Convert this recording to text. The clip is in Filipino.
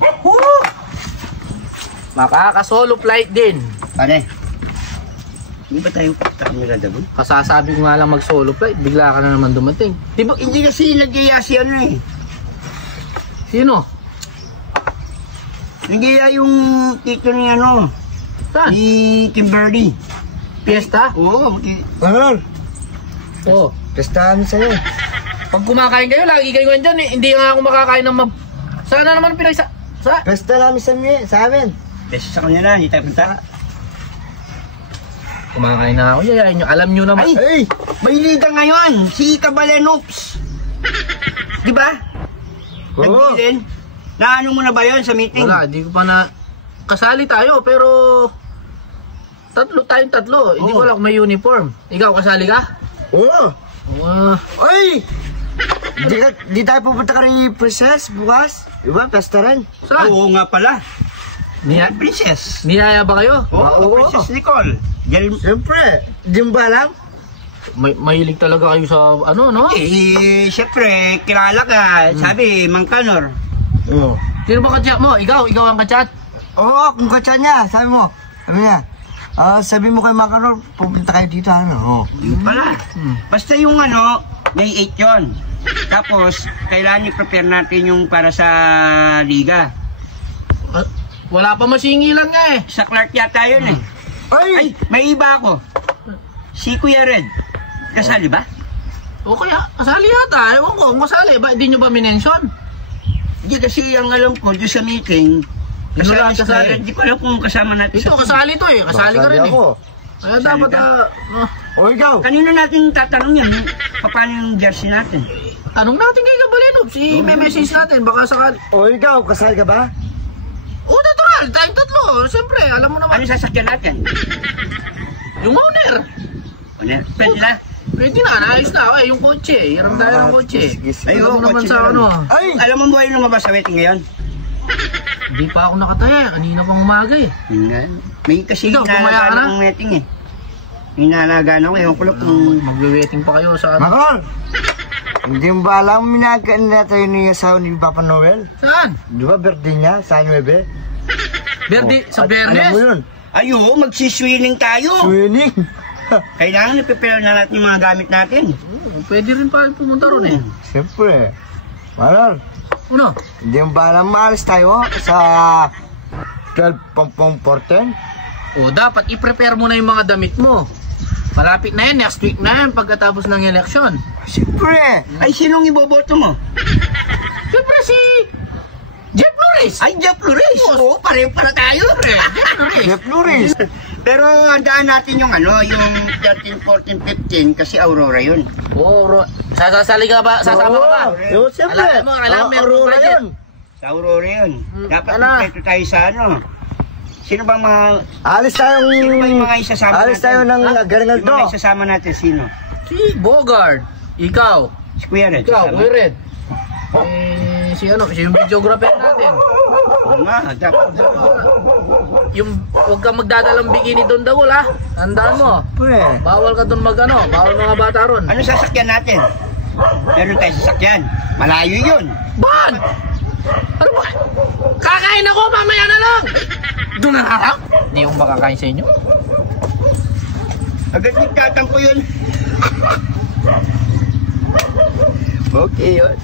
Woo! Makaka-solo flight din. Pare, hindi ba tayong camera dabon? Kasasabi ko nga lang mag-solo flight, bigla ka na naman dumating. Diba, hindi kasi nagyaya si ano eh. Sino? Nagyaya yung tito ni ano, Saan? ni Kimberly. Fiesta? Oo, Manol, Oo. testahan sa'yo. Pag kumakain kayo, lagi kayo dyan eh. Hindi nga ako makakain ng Sana naman sa... Pesta namin sa amin. best sa kanila, hindi tayo punta. Kumakain na ako, yayain nyo. Alam nyo naman. Ay, may liga ngayon, si Kabalenops. Di ba? Oo. Nagbilin. Naano mo na ba yun sa meeting? Wala, di ko pa na... Kasali tayo, pero... Tayong tatlo. Hindi ko alam kung may uniform. Ikaw, kasali ka? Oo. Ay! Di tayo pupunta ka rin Princess bukas? Diba? Pesta rin. Saan? Oo nga pala. Niya Princess. niyaya ba kayo? Oo, Princess Nicole. Siyempre, di ba lang? Mahilig talaga kayo sa ano, no? Siyempre, kilala ka. Sabi, Mang Kanor. Oo. Sino ba kachat mo? Ikaw ang kachat? Oo, kung katsa niya, sabi mo. Sabi niya, sabi mo kay Makanor, pupunta kayo dito, ano? Yun pala. Basta yung ano, May 8 yun. Tapos, kailangan i-prepare natin yung para sa liga. Wala pa masingilan nga eh. Sa Clark yata yun eh. Ay, may iba ako. Si Kuya Red. Kasali ba? O kaya, kasali yata. Ewan ko, masali. Di nyo ba minention? Hindi kasi ang alam ko, doon sa meeting, kasama si kasali. Kuya Red. Hindi ko alam kung kasama natin. Ito, kasali to eh. Kasali ka rin eh. Kaya dapat O ikaw? Kanino natin tatanong yan? Paano yung jersey natin? anong natin kay Gabalino? Si message natin. Baka sakal. O ikaw, kasal ka ba? O, natural. Tayong tatlo. Siyempre, alam mo naman. Ano sasakyan natin? Yung owner. Ano? Pwede na? Pwede na. Naayos na. Ay, yung kotse. Hirang tayo ng kotse. Ay, Alam mo naman kotse sa na ano. Ay! Alam mo ba yung lumabas sa wedding ngayon? Hindi pa ako nakataya. Kanina pang umaga eh. May kasi Ikaw, tumaya ka na? inalagaan akong wedding eh. May inalagaan ako. Ewan ko lang kung... Magwe-waiting pa kayo sa ano. Makon! Hindi mo ba alam, minagaan na tayo ni asawa ni Papa Noel? Saan? Di ba birthday niya? Sa 9? Berdi, sa Alam mo Bernes? yun? Ayo, magsiswimming tayo. Swimming! Kailangan i-prepare na natin yung mga gamit natin. Pwede rin pa pumunta ron eh. Siyempre. Manol, Ano? hindi mo ba alam, maalis tayo sa 12:14? O, dapat i-prepare mo na yung mga damit mo. Malapit na yan, next week na yan pagkatapos ng eleksyon. Siyempre! Ay, sinong iboboto mo? Siyempre si Jeff Flores. Ay, Jeff Flores. Oo, pareho para tayo. Jeff Flores. Jeff Flores! Pero handaan natin yung ano, yung 13, 14, 15 kasi Aurora yun. Oo, sasali ka ba? Sasama ka ba? Oo, siyempre! Alam mo, kailangan meron Aurora budget. yun! Sa Aurora yun. Dapat ala. kompleto tayo sa ano. Sino ba mga... Alis tayong... Sino ba yung mga isasama natin? Alis tayo ng Yung Garingaldo. mga isasama natin, sino? Si Bogard. Ikaw. Si Kuya Red. Ikaw, kasama? Kuya Red. Si ano, si yung videographer natin. Oo nga, dapat. Yung, huwag kang magdadalang bikini doon daw, ha? Tandaan mo. Siyempre! Bawal ka doon mag-ano, bawal mga bata ron. Ano sasakyan natin? Meron tayo sasakyan. Malayo yun. Ban! Ano ba? Kakain ako, mamaya na lang! Doon na lang? Hindi ako makakain sa inyo. Agad nagtatampo yun. Okay yun.